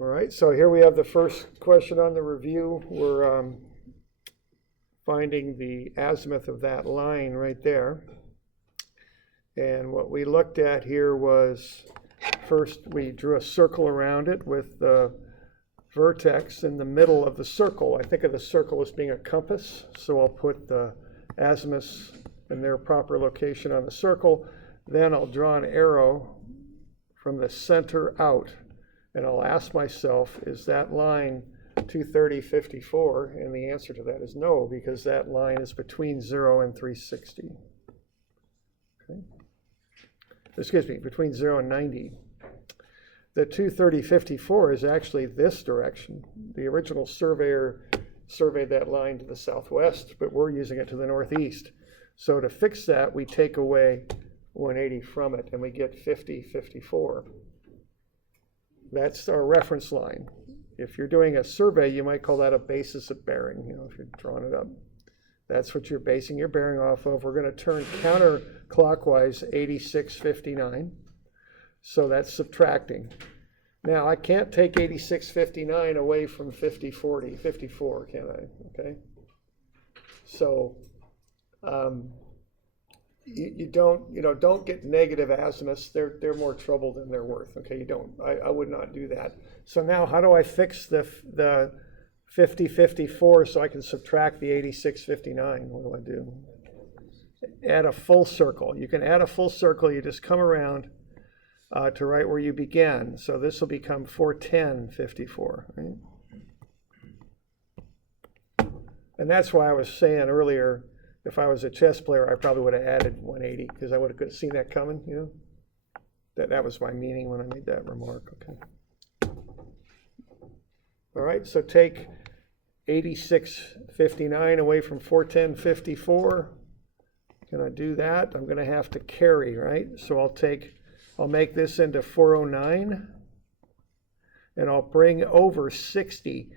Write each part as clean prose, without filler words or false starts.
All right, so here we have the first question on the review. We're finding the azimuth of that line right there. And what we looked at here was, first we drew a circle around it with the vertex in the middle of the circle. I think of the circle as being a compass, so I'll put the azimuths in their proper location on the circle. Then I'll draw an arrow from the center out, and I'll ask myself, is that line 230.54? And the answer to that is no, because that line is between 0 and 360. Okay. Excuse me, between 0 and 90. The 230.54 is actually this direction. The original surveyor surveyed that line to the southwest, but we're using it to the northeast. So to fix that, we take away 180 from it, and we get 50.54. That's our reference line. If you're doing a survey, you might call that a basis of bearing, if you're drawing it up. That's what you're basing your bearing off of. We're going to turn counterclockwise 86.59. So that's subtracting. Now, I can't take 86.59 away from 54, can I? Okay. So you don't get negative azimuths. They're more trouble than they're worth. Okay, I would not do that. So now, how do I fix the 50.54 so I can subtract the 86.59? What do I do? Add a full circle. You can add a full circle. You just come around to right where you began. So this will become 410.54, right? And that's why I was saying earlier, if I was a chess player, I probably would have added 180, because I would have seen that coming, That was my meaning when I made that remark, okay. All right, so take 86.59 away from 410.54. Can I do that? I'm going to have to carry, right? So I'll make this into 409, and I'll bring over 60.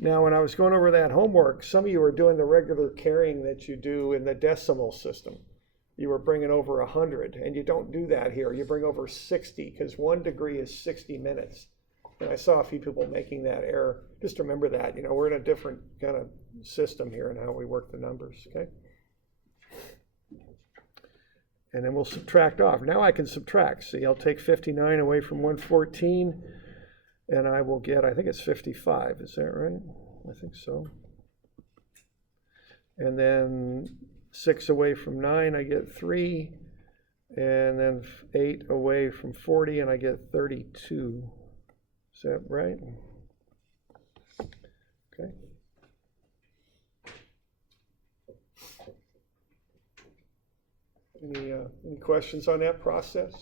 Now, when I was going over that homework, some of you were doing the regular carrying that you do in the decimal system. You were bringing over 100, and you don't do that here. You bring over 60, because 1 degree is 60 minutes. And I saw a few people making that error. Just remember that, we're in a different kind of system here in how we work the numbers, okay? And then we'll subtract off. Now I can subtract. See, I'll take 59 away from 114, and I will get, I think it's 55. Is that right? I think so. And then 6 away from 9, I get 3. And then 8 away from 40, and I get 32. Is that right? Okay. Any questions on that process?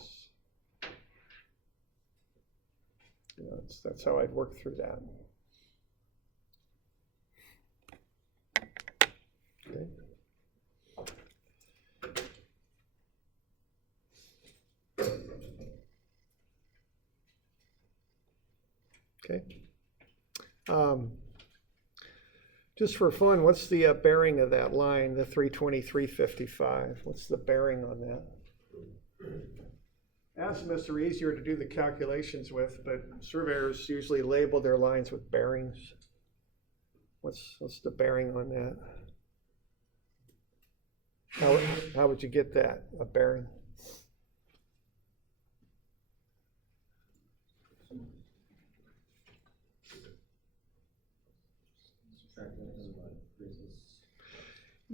That's how I'd work through that. Okay. Okay. Just for fun, what's the bearing of that line, the 323.55? What's the bearing on that? Azimuths are easier to do the calculations with, but surveyors usually label their lines with bearings. What's the bearing on that? How would you get that, a bearing?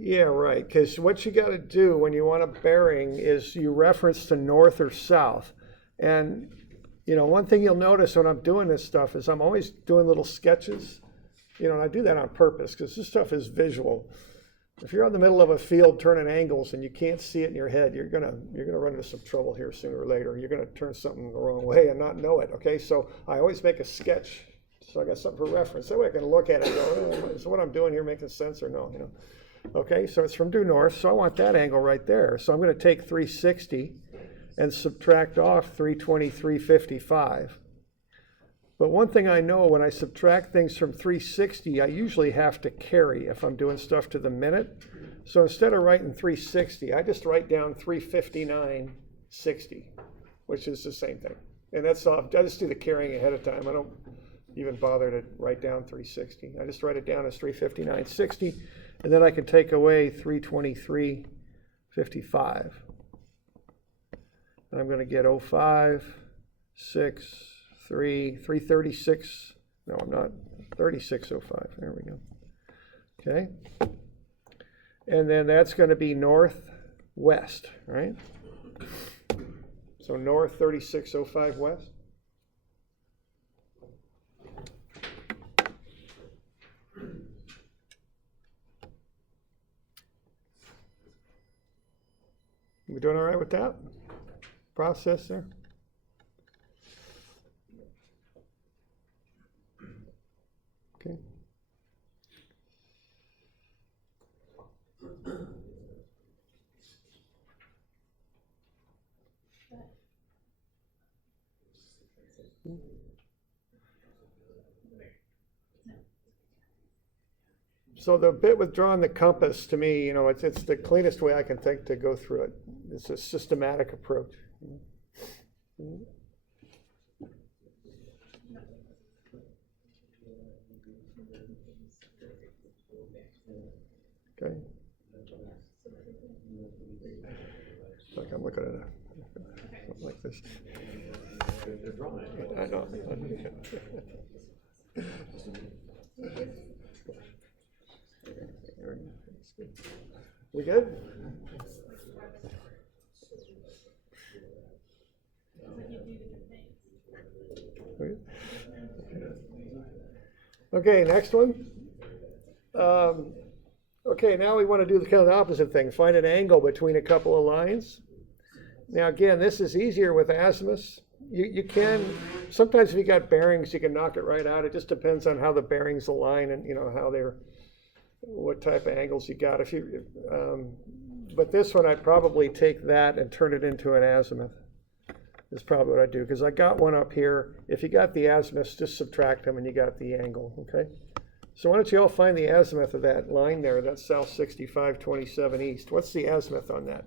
Yeah, right, because what you got to do when you want a bearing is you reference to north or south. And, one thing you'll notice when I'm doing this stuff is I'm always doing little sketches, and I do that on purpose because this stuff is visual. If you're in the middle of a field turning angles and you can't see it in your head, you're gonna run into some trouble here sooner or later. You're gonna turn something the wrong way and not know it, okay? So I always make a sketch, so I got something for reference. That way I can look at it and go, is what I'm doing here making sense or no, Okay, so it's from due north, so I want that angle right there. So I'm going to take 360 and subtract off 323.55. But one thing I know, when I subtract things from 360, I usually have to carry if I'm doing stuff to the minute. So instead of writing 360, I just write down 359.60, which is the same thing. And that's all. I just do the carrying ahead of time. even bother to write down 360. I just write it down as 359.60, and then I can take away 323.55. And I'm going to get 05, 6, 3, 336. No, I'm not. 3605. There we go. Okay. And then that's going to be northwest, right? So north 3605 west. We doing all right with that process there? Okay. So the bit with drawing the compass, to me, you know, it's the cleanest way I can think to go through it. It's a systematic approach. Okay. It's like I'm looking at something like this. I know. We good? Okay, next one. Okay, now we want to do the kind of the opposite thing. Find an angle between a couple of lines. Now again, this is easier with azimuths. You can, sometimes if you got bearings, you can knock it right out. It just depends on how the bearings align and, you know, how they're, what type of angles you got. But this one, I'd probably take that and turn it into an azimuth. Is probably what I do, because I got one up here. If you got the azimuths, just subtract them and you got the angle, okay? So why don't you all find the azimuth of that line there, that's south 6527 east. What's the azimuth on that?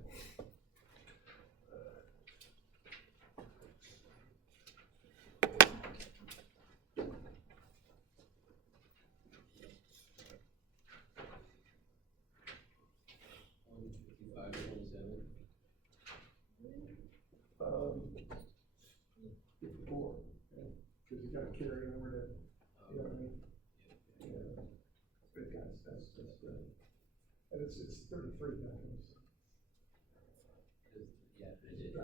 Because you got to carry over to, you know what I mean? Yeah. But guys, that's and it's 33 pounds. Yeah.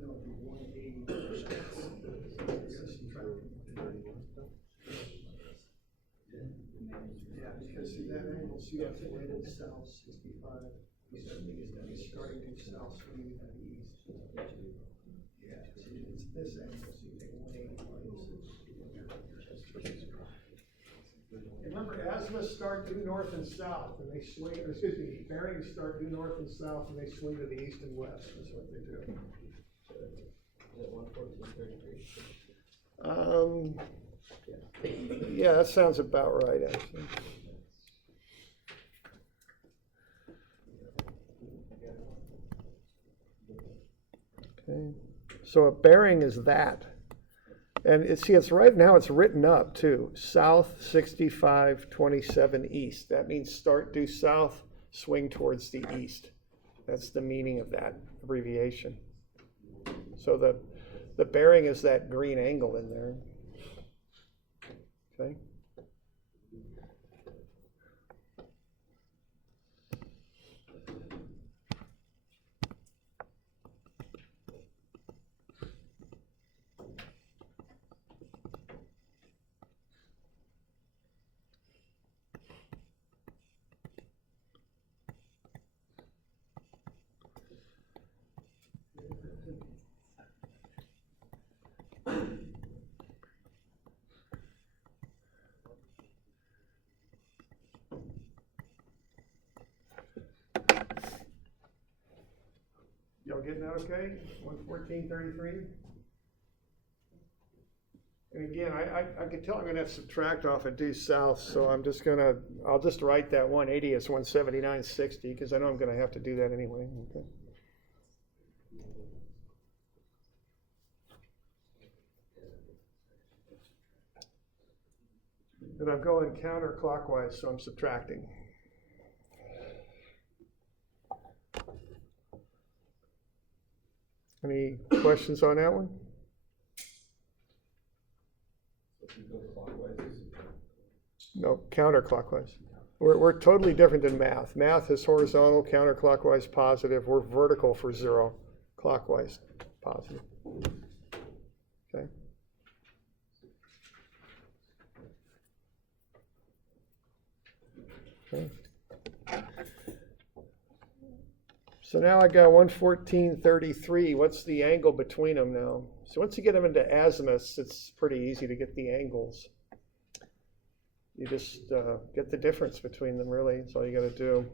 No, it'd be 180. Yeah, because see that angle, see that's pointed south 65, east, and he's starting to south swing at the east. Yeah, see, it's this angle, so you take 180 minus. Remember, azimuths start due north and south, and they swing, or excuse me, bearings start due north and south, and they swing to the east and west. That's what they do. Is it 114.33? Yeah, that sounds about right, actually. Okay, so a bearing is that. And it's right now it's written up too, south 6527 east. That means start due south, swing towards the east. That's the meaning of that abbreviation. So the bearing is that green angle in there. Okay. getting that okay? 114.33? And again, I can tell I'm gonna have to subtract off and due south, so I'll just write that 180 as 179.60, because I know I'm gonna have to do that anyway, okay? And I'm going counterclockwise, so I'm subtracting. Any questions on that one? If you go clockwise. No, counterclockwise. We're totally different than math. Math is horizontal, counterclockwise positive. We're vertical for 0, clockwise positive. Okay. Okay. So now I got 114.33. What's the angle between them now? So once you get them into azimuths, it's pretty easy to get the angles. You just get the difference between them, really. That's all you got to do.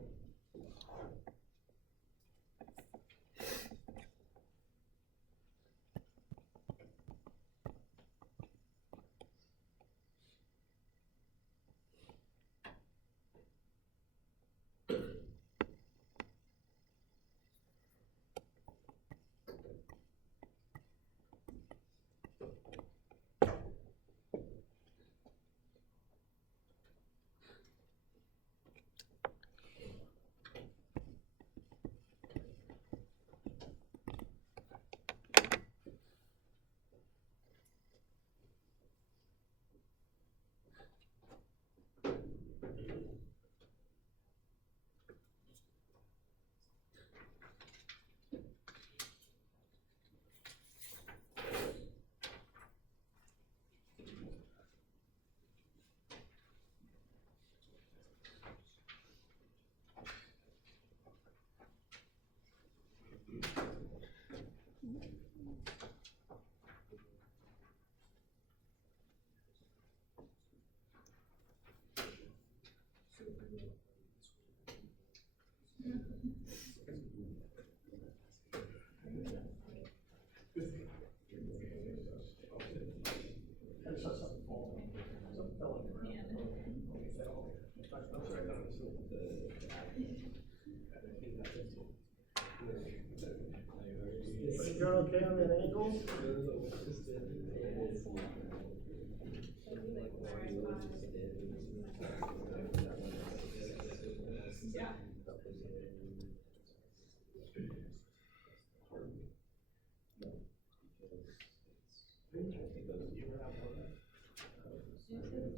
You're okay on that angle?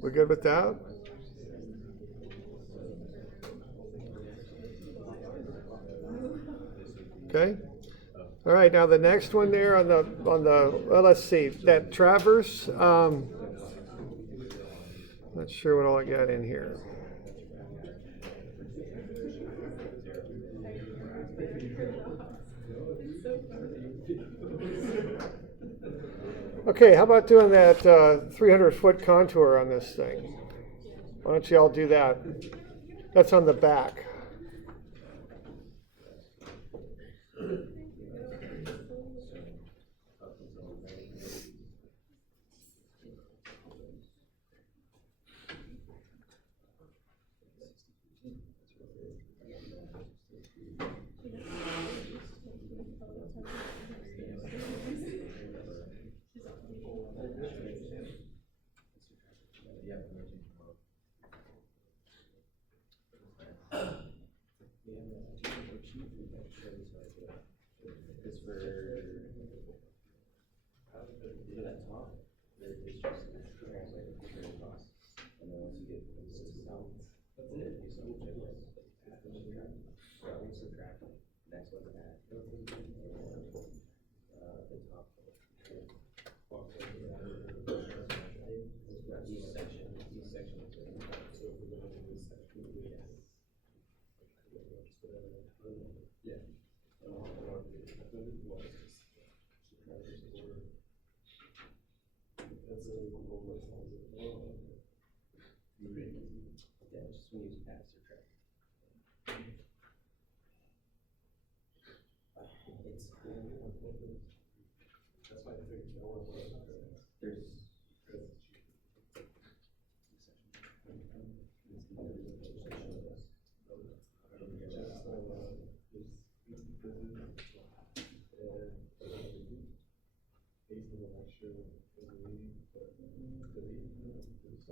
We're good with that? Okay. All right, now the next one there on the well, let's see, that traverse, not sure what all I got in here. Okay, how about doing that 300-foot contour on this thing? Why don't you all do that? That's on the back.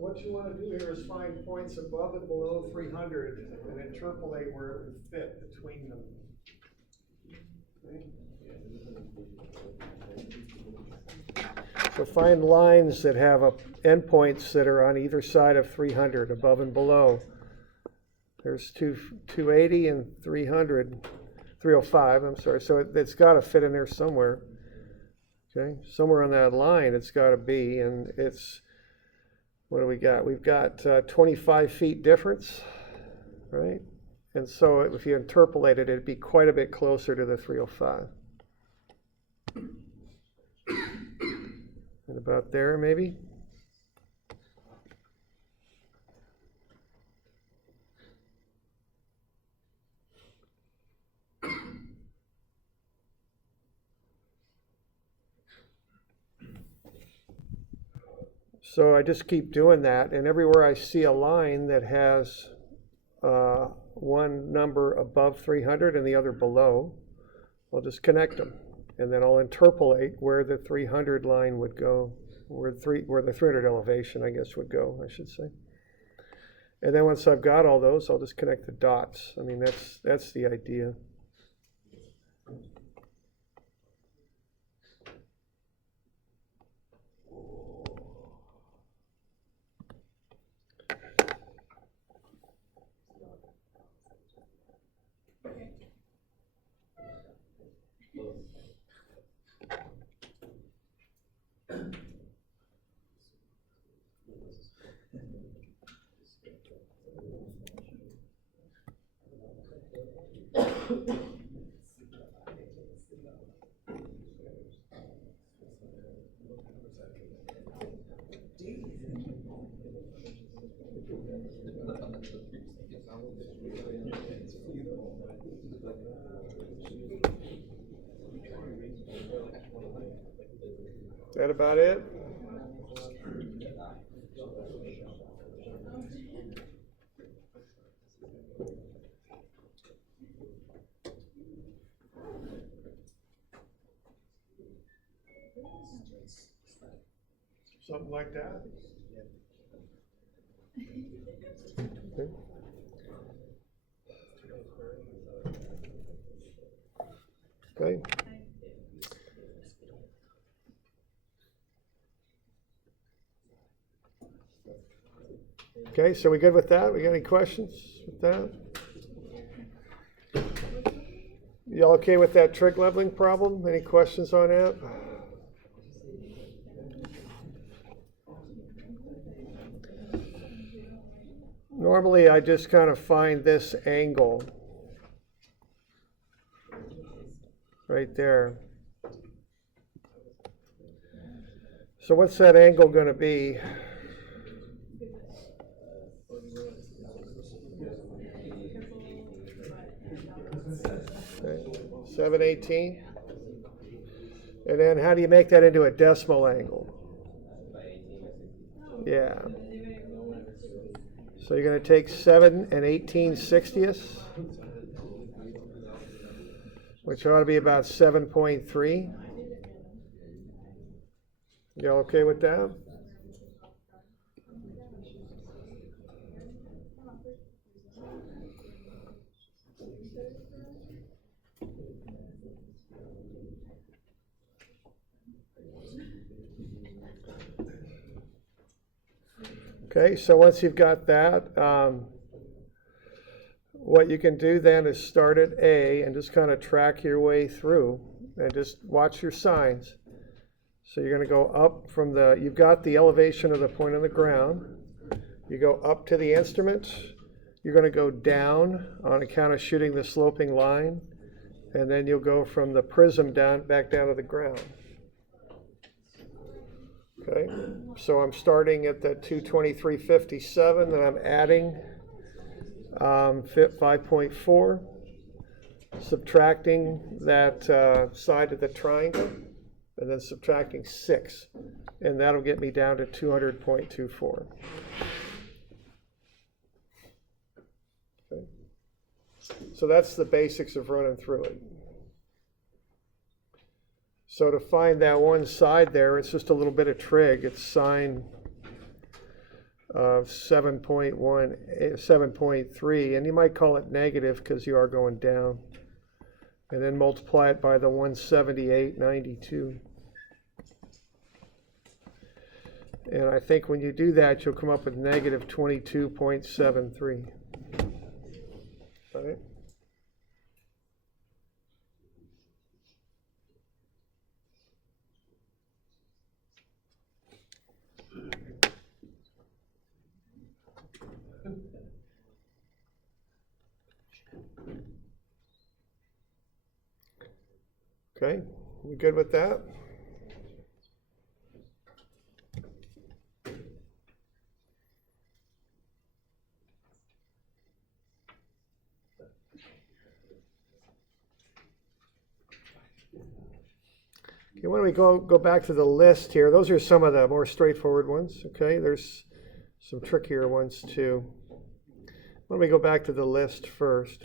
what you want to do here is find points above and below 300 and interpolate where it would fit between them. Okay. So find lines that have endpoints that are on either side of 300, above and below. There's 280 and 305, I'm sorry. So it's got to fit in there somewhere. Okay, somewhere on that line it's got to be, and it's, what do we got? We've got 25 feet difference, right? And so if you interpolate it, it'd be quite a bit closer to the 305. And about there, maybe? So I just keep doing that, and everywhere I see a line that has one number above 300 and the other below, I'll just connect them. And then I'll interpolate where the 300 line would go, where the 300 elevation, I guess, would go, I should say. And then once I've got all those, I'll just connect the dots. I mean, that's the idea. Is that about it? Something like that? Okay. Okay. Okay, so we good with that? We got any questions with that? Y'all okay with that trig leveling problem? Any questions on that? Normally I just kind of find this angle right there. So what's that angle going to be? Okay, 718. And then how do you make that into a decimal angle? Yeah. So you're going to take 7 and 18/60ths, which ought to be about 7.3. Y'all okay with that? Okay, so once you've got that, what you can do then is start at A and just kind of track your way through and just watch your signs. So you're going to go up from you've got the elevation of the point on the ground. You go up to the instrument. You're going to go down on account of shooting the sloping line. And then you'll go from the prism back down to the ground. Okay, so I'm starting at the 223.57, and I'm adding 5.4, subtracting that side of the triangle, and then subtracting 6, and that'll get me down to 200.24. Okay. So that's the basics of running through it. So to find that one side there, it's just a little bit of trig. It's sine of 7.1, 7.3, and you might call it negative because you are going down. And then multiply it by the 178.92. And I think when you do that, you'll come up with negative 22.73. Right? Okay, we good with that? Okay, why don't we go back to the list here? Those are some of the more straightforward ones, okay? There's some trickier ones too. Why don't we go back to the list first?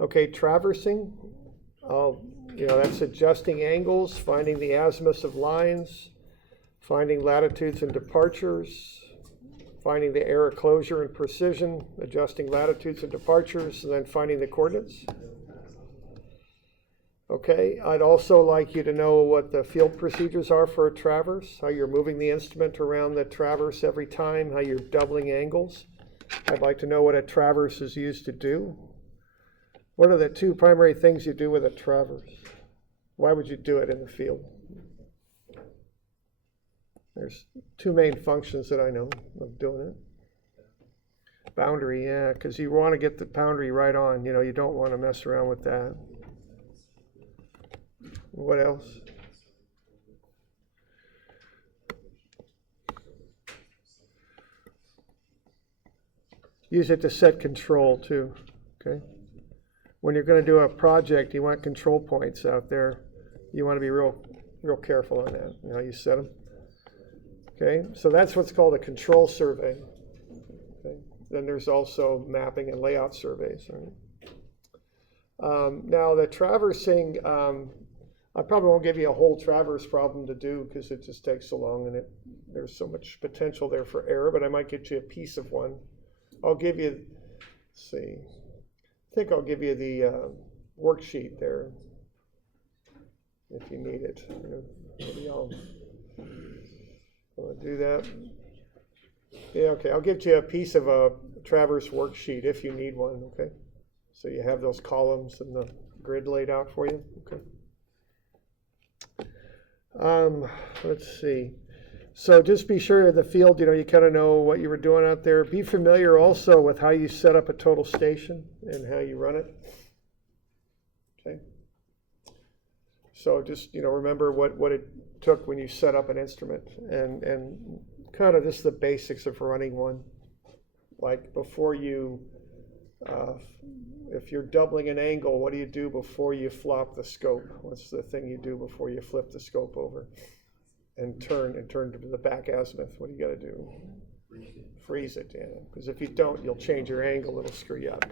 Okay, traversing, that's adjusting angles, finding the azimuths of lines, finding latitudes and departures, finding the error closure and precision, adjusting latitudes and departures, and then finding the coordinates. Okay, I'd also like you to know what the field procedures are for a traverse, how you're moving the instrument around the traverse every time, how you're doubling angles. I'd like to know what a traverse is used to do. What are the two primary things you do with a traverse? Why would you do it in the field? There's two main functions that I know of doing it. Boundary, yeah, because you want to get the boundary right on. You don't want to mess around with that. What else? Use it to set control too, okay? When you're going to do a project, you want control points out there. You want to be real careful on that, how you set them. Okay, so that's what's called a control survey. Okay? Then there's also mapping and layout surveys. Right? Now the traversing, I probably won't give you a whole traverse problem to do because it just takes so long and there's so much potential there for error, but I might get you a piece of one. I'll give you, let's see, I think I'll give you the worksheet there if you need it. Maybe I'll do that. Yeah, okay, I'll give you a piece of a traverse worksheet if you need one, okay? So you have those columns and the grid laid out for you, okay? Let's see. So just be sure in the field, you kind of know what you were doing out there. Be familiar also with how you set up a total station and how you run it. Okay. So just, remember what it took when you set up an instrument and kind of just the basics of running one. Like before you, if you're doubling an angle, what do you do before you flop the scope? What's the thing you do before you flip the scope over? And turn to the back azimuth. What do you got to do? Freeze it, yeah. Because if you don't, you'll change your angle. It'll screw you up.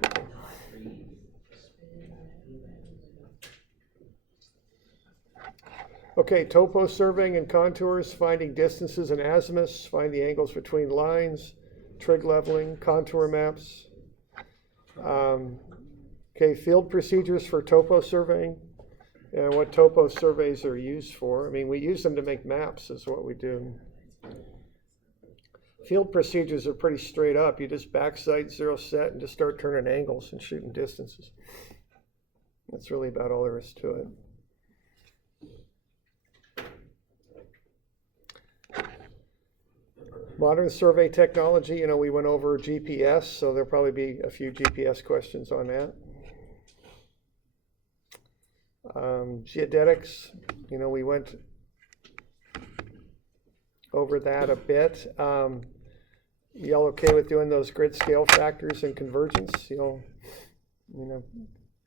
Okay, topo surveying and contours, finding distances and azimuths, find the angles between lines, trig leveling, contour maps. Okay, field procedures for topo surveying. And what topo surveys are used for. I mean, we use them to make maps is what we do. Field procedures are pretty straight up. You just backside, zero set, and just start turning angles and shooting distances. That's really about all there is to it. Modern survey technology, we went over GPS, so there'll probably be a few GPS questions on that. Geodetics, we went over that a bit. Y'all okay with doing those grid scale factors and convergence?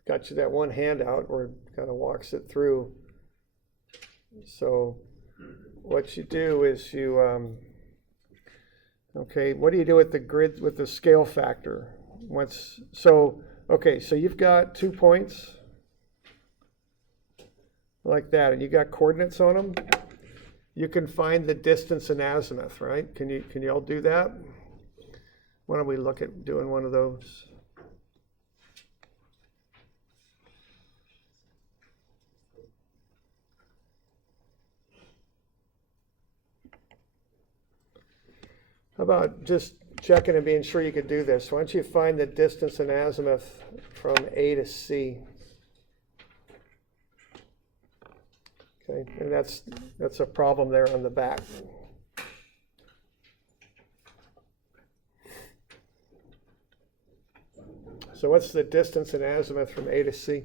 Got you that one handout where it kind of walks it through. So what you do is you, what do you do with the grid, with the scale factor? So you've got 2 points like that, and you got coordinates on them. You can find the distance and azimuth, right? Can you all do that? Why don't we look at doing one of those? How about just checking and being sure you could do this? Why don't you find the distance and azimuth from A to C? Okay, and that's a problem there on the back. So what's the distance and azimuth from A to C?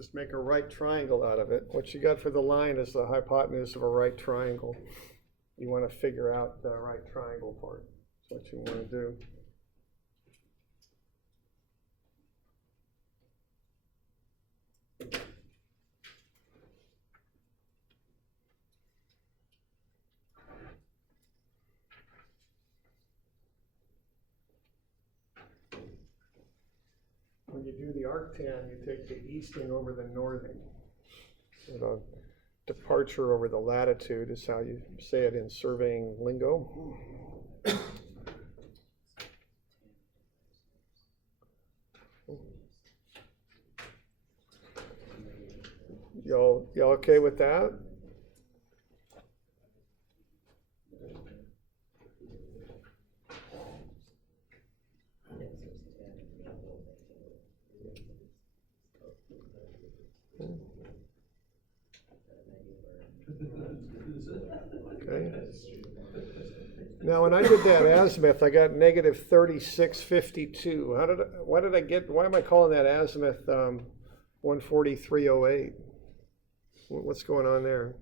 just make a right triangle out of it. What you got for the line is the hypotenuse of a right triangle. You want to figure out the right triangle part. That's what you want to do. When you do the arctan, you take the easting over the northing. So the departure over the latitude is how you say it in surveying lingo. Y'all okay with that? Okay. Now, when I did that azimuth, I got negative 3652. Why am I calling that azimuth 143.08? What's going on there?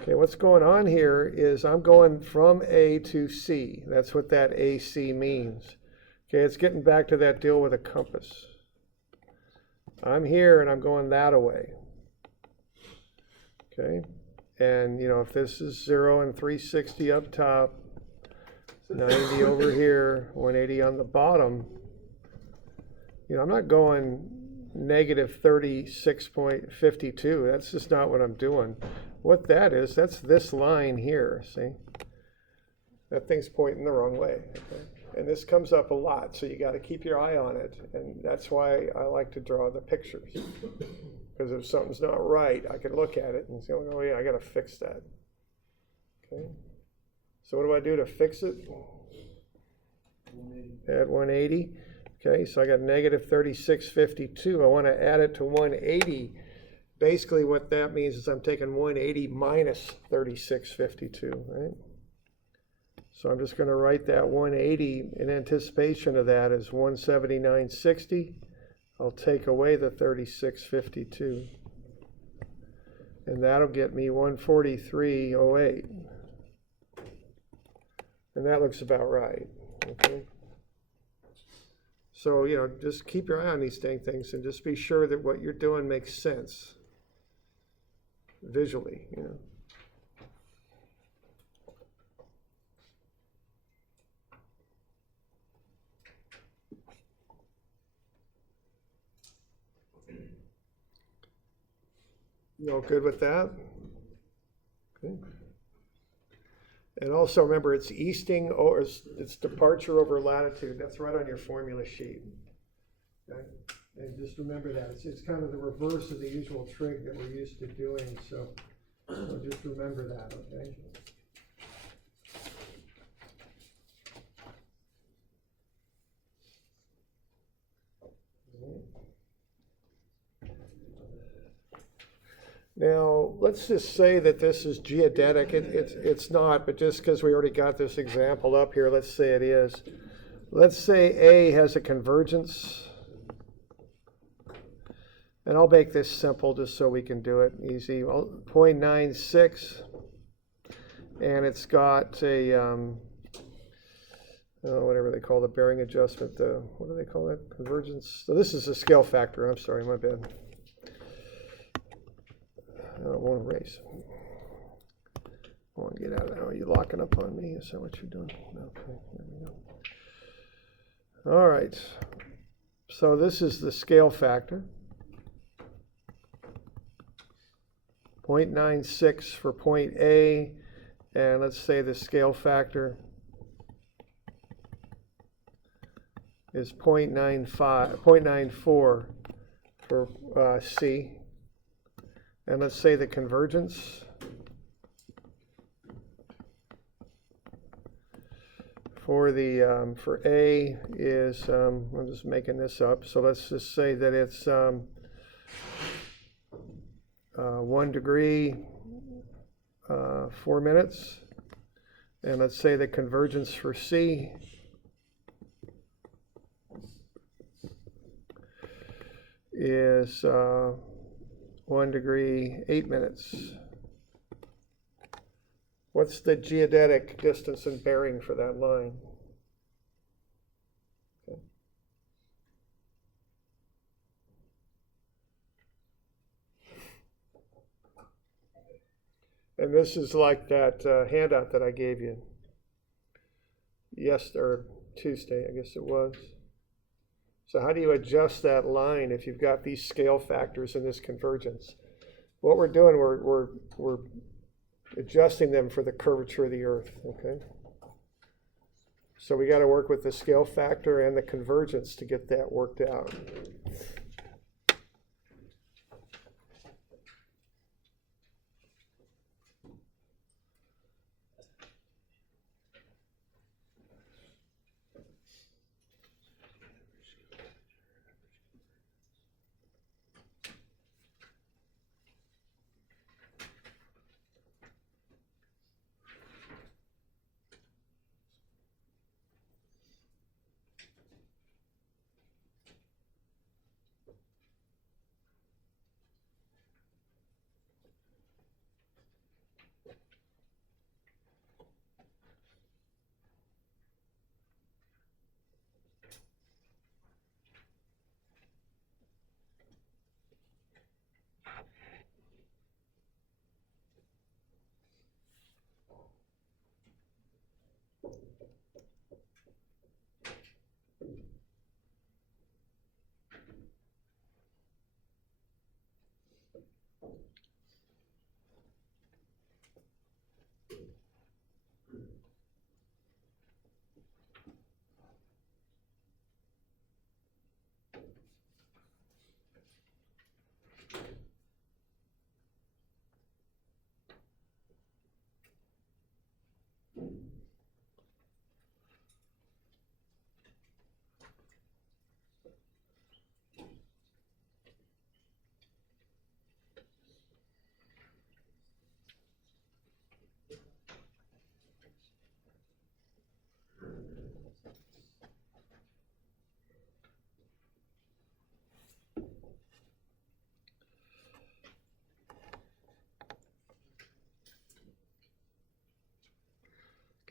Okay, what's going on here is I'm going from A to C. That's what that AC means. Okay, it's getting back to that deal with a compass. I'm here and I'm going that way. Okay, and you know, if this is 0 and 360 up top, 90 over here, 180 on the bottom, you know, I'm not going negative 36.52. That's just not what I'm doing. What that is, that's this line here, see? That thing's pointing the wrong way, okay? And this comes up a lot, so you got to keep your eye on it. And that's why I like to draw the pictures. Because if something's not right, I can look at it and say, oh yeah, I got to fix that. Okay? So what do I do to fix it? Add 180. Okay, so I got negative 3652. I want to add it to 180. Basically what that means is I'm taking 180 minus 3652, right? So I'm just going to write that 180 in anticipation of that as 179.60. I'll take away the 3652. And that'll get me 143.08. And that looks about right, okay? So, you know, just keep your eye on these things and just be sure that what you're doing makes sense visually, you know. You all good with that? Okay. And also remember, it's easting or it's departure over latitude. That's right on your formula sheet. Okay? And just remember that. It's kind of the reverse of the usual trig that we're used to doing. So just remember that, okay? Now, let's just say that this is geodetic. It's not, but just because we already got this example up here, let's say it is. Let's say A has a convergence. And I'll make this simple just so we can do it easy. Well, 0.96. And it's got a, whatever they call the bearing adjustment. What do they call that? Convergence. So this is a scale factor. I'm sorry, my bad. I won't erase. I want to get out of there. Are you locking up on me? Is that what you're doing? Okay, there we go. All right. So this is the scale factor. 0.96 for point A. And let's say the scale factor is 0.94 for C. And let's say the convergence for the for A is I'm just making this up. So let's just say that it's 1 degree 4 minutes. And let's say the convergence for C is 1 degree, 8 minutes. What's the geodetic distance and bearing for that line? Okay. And this is like that handout that I gave you or Tuesday, I guess it was. So how do you adjust that line if you've got these scale factors in this convergence? What we're doing, we're adjusting them for the curvature of the Earth, okay? So we got to work with the scale factor and the convergence to get that worked out.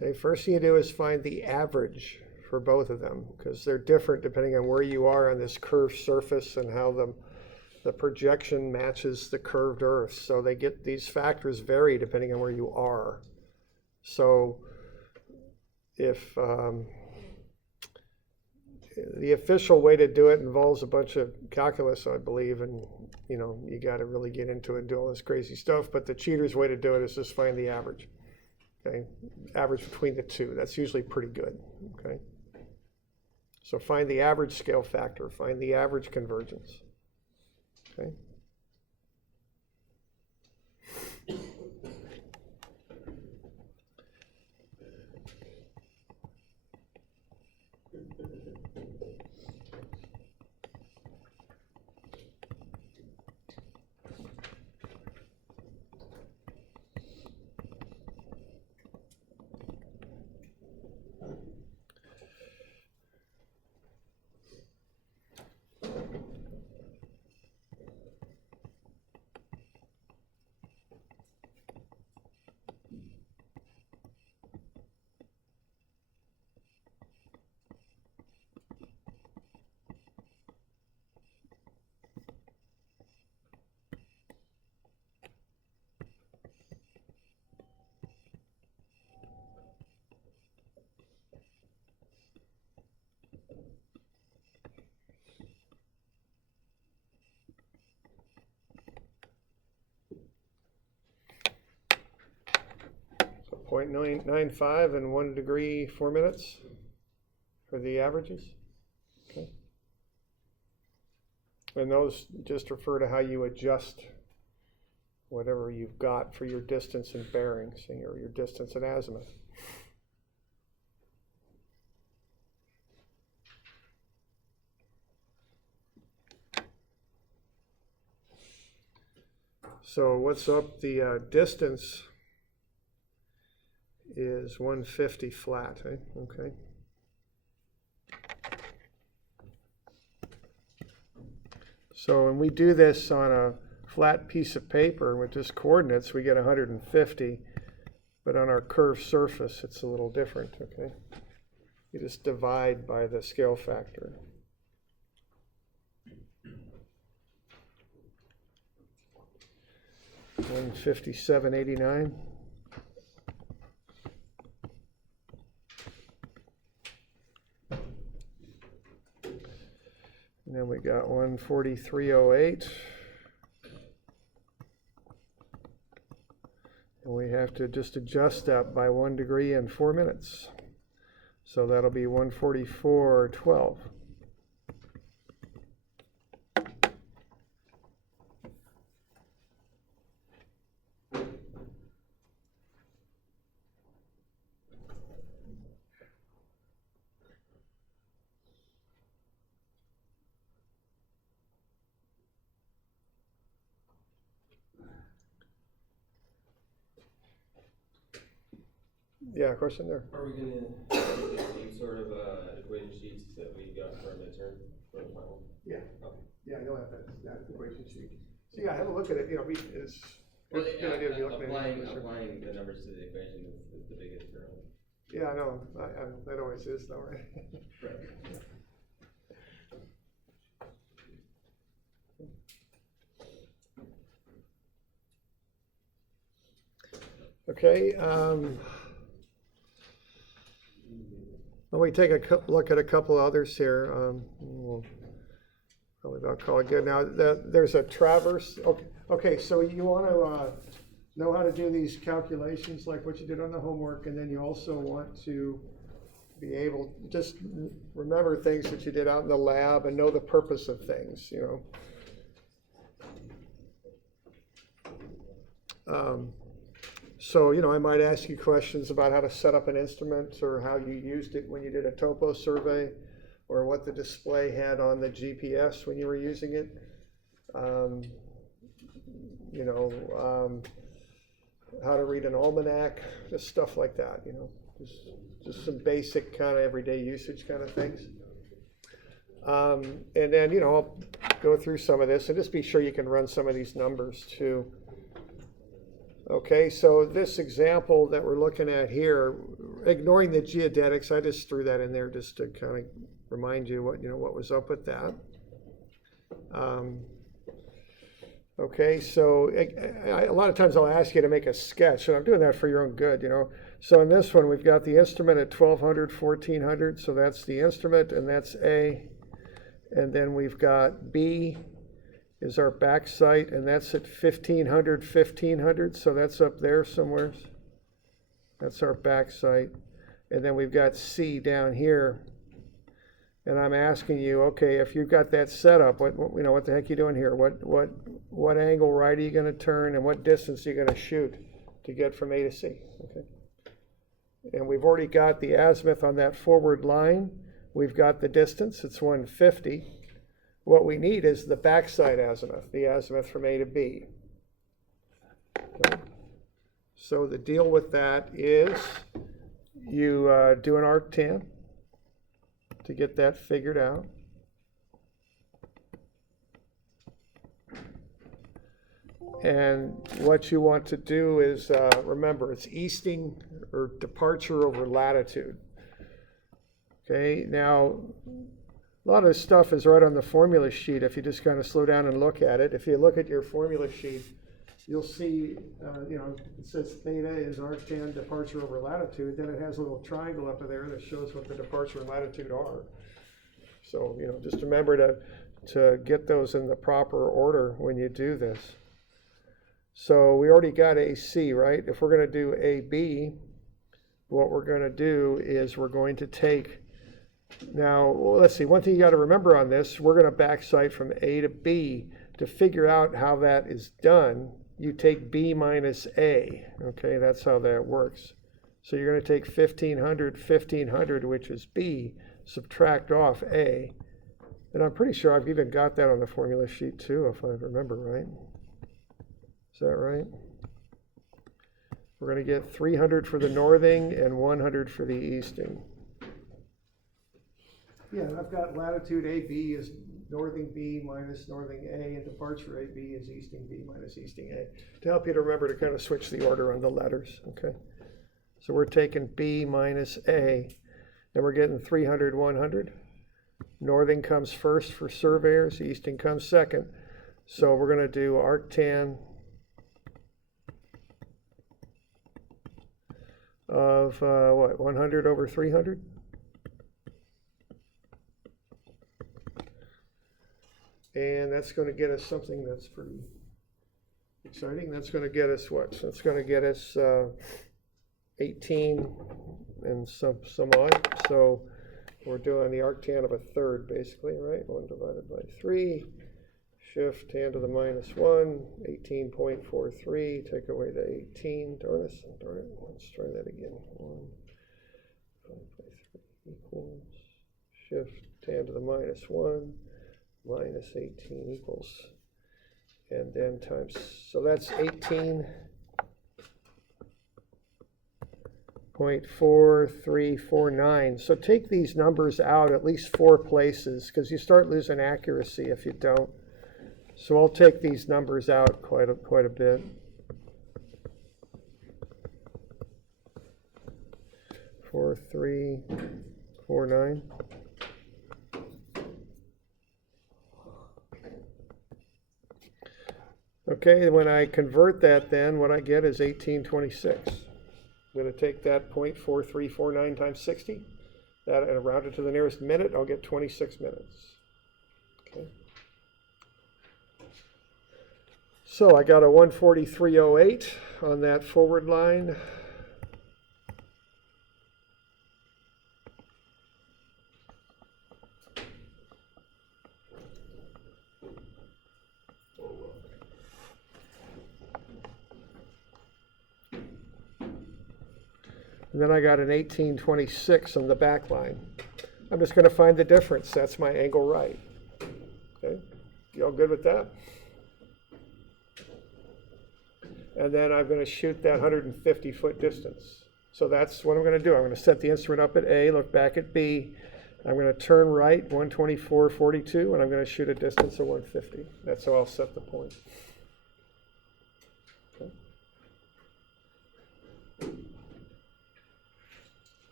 Okay, first thing you do is find the average for both of them, because they're different depending on where you are on this curved surface and how the projection matches the curved Earth. So these factors vary depending on where you are. So if the official way to do it involves a bunch of calculus, I believe, and you got to really get into it and do all this crazy stuff, but the cheater's way to do it is just find the average. Okay, average between the two. That's usually pretty good. Okay, so find the average scale factor, find the average convergence. Okay. So 0.995 and 1 degree, 4 minutes for the averages. Okay. And those just refer to how you adjust whatever you've got for your distance and bearings, or your distance and azimuth. So what's up the distance is 150 flat, eh? Okay. So when we do this on a flat piece of paper with just coordinates, we get 150, but on our curved surface, it's a little different, okay? You just divide by the scale factor. $157.89. And then we got 143.08. And we have to just adjust that by 1 degree in 4 minutes. So that'll be 144.12. Yeah, question there. Are we gonna use the same sort of equation sheets that we got for midterm for the final? Yeah. Okay. Yeah, you'll have that equation sheet. So yeah, have a look at it. You know, it's Well, good idea to be looking at it. applying the numbers to the equation is the biggest hurdle. Yeah, I know. That always is though, right? Right. Okay. Let me take a look at a couple others here. We'll probably about call it good. Now, there's a traverse. Okay, so you want to know how to do these calculations like what you did on the homework, and then you also want to be able just remember things that you did out in the lab and know the purpose of things, you know. So, you know, I might ask you questions about how to set up an instrument or how you used it when you did a topo survey, or what the display had on the GPS when you were using it. You know, how to read an almanac, just stuff like that, you know, just some basic kind of everyday usage kind of things. And then, you know, I'll go through some of this and just be sure you can run some of these numbers too. Okay, so this example that we're looking at here, ignoring the geodetics, I just threw that in there just to kind of remind you what was up with that. Okay, so a lot of times I'll ask you to make a sketch, and I'm doing that for your own good, you know. So in this one, we've got the instrument at 1200, 1400, so that's the instrument, and that's A. And then we've got B is our back sight, and that's at 1500, 1500, so that's up there somewhere. That's our back sight. And then we've got C down here. And I'm asking you, okay, if you've got that set up, what the heck are you doing here? What angle right are you going to turn, and what distance are you going to shoot to get from A to C? Okay. And we've already got the azimuth on that forward line. We've got the distance, it's 150. What we need is the backside azimuth, the azimuth from A to B. Okay. So the deal with that is you do an arctan to get that figured out. And what you want to do is, remember, it's easting or departure over latitude. Okay, now a lot of this stuff is right on the formula sheet if you just kind of slow down and look at it. If you look at your formula sheet, you'll see, it says theta is arctan departure over latitude. Then it has a little triangle up there that shows what the departure and latitude are. So, you know, just remember to get those in the proper order when you do this. So we already got AC, right? If we're going to do AB, what we're going to do is we're going to take, now, let's see, one thing you got to remember on this, we're going to backsight from A to B. To figure out how that is done, you take B minus A. Okay, that's how that works. So you're going to take 1500, 1500, which is B, subtract off A. And I'm pretty sure I've even got that on the formula sheet too, if I remember right. Is that right? We're going to get 300 for the northing and 100 for the easting. Yeah, and I've got latitude AB is northing B minus northing A, and departure AB is easting B minus easting A. To help you to remember to kind of switch the order on the letters, okay? So we're taking B minus A, and we're getting 300, 100. Northing comes first for surveyors, easting comes second. So we're going to do arctan of, 100 over 300? And that's going to get us something that's pretty exciting. That's going to get us what? So it's going to get us 18 and some odd. So we're doing the arctan of a third, basically, right? 1 divided by 3. Shift tan to the minus 1. 18.43. Take away the 18. Darn it. Let's try that again. 1 divided by 3 equals. Shift tan to the minus 1. Minus 18 equals, and then times, so that's 18.4349. So take these numbers out at least 4 places, because you start losing accuracy if you don't. So I'll take these numbers out quite a bit. 4349. Okay, when I convert that, then what I get is 1826. I'm going to take that 0.4349 times 60, that and round it to the nearest minute, I'll get 26 minutes. Okay. So I got a 143.08 on that forward line. And then I got an 1826 on the back line. I'm just going to find the difference. That's my angle right. Okay, you all good with that? And then I'm going to shoot that 150-foot distance. So that's what I'm going to do. I'm going to set the instrument up at A, look back at B. I'm going to turn right 124.42, and I'm going to shoot a distance of 150. That's how I'll set the point. Okay.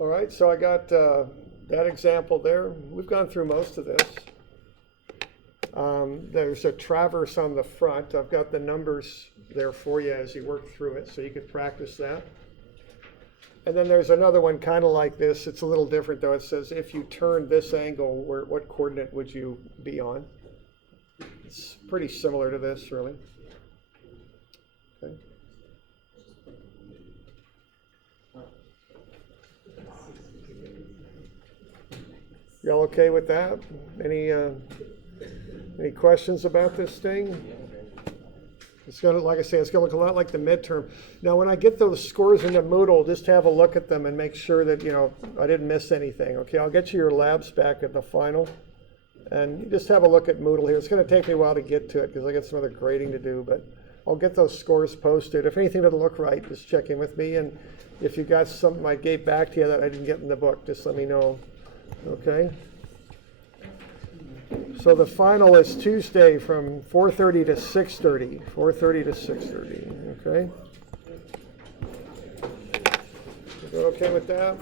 All right, so I got that example there. We've gone through most of this. There's a traverse on the front. I've got the numbers there for you as you work through it, so you could practice that. And then there's another one kind of like this. It's a little different, though. It says, if you turn this angle, what coordinate would you be on? It's pretty similar to this, really. Okay. Y'all okay with that? Any questions about this thing? It's gonna, like I say, it's gonna look a lot like the midterm. Now, when I get those scores into Moodle, just have a look at them and make sure that, I didn't miss anything. Okay, I'll get you your labs back at the final. And just have a look at Moodle here. It's gonna take me a while to get to it because I got some other grading to do, but I'll get those scores posted. If anything doesn't look right, just check in with me. And if you got something I gave back to you that I didn't get in the book, just let me know. Okay? So the final is Tuesday from 4:30 to 6:30. 4:30 to 6:30. Okay? You okay with that?